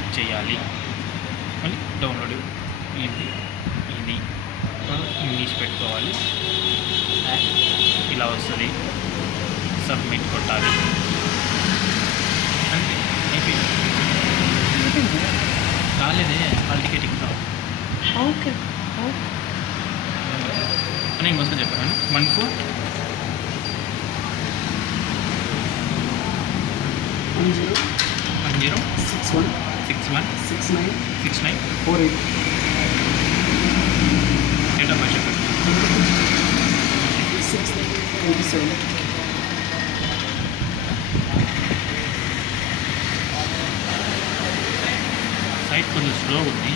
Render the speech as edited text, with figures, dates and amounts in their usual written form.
Click చేయాలి. మళ్ళీ download ఇది ఇంగ్లీష్ పెట్టుకోవాలి. ఇలా వస్తుంది. సబ్మిట్ కొట్టాలి. అంటే అయిపోయింది. రాలేదే హాల్ టికెట్ ఇంకా. ఓకే అని ఇంకోసారి చెప్పాను. 14 61 69 48 డేట్ ఆఫ్ బర్త్ చెప్పండి. 87 సైట్ కొంచెం స్లో ఉంది.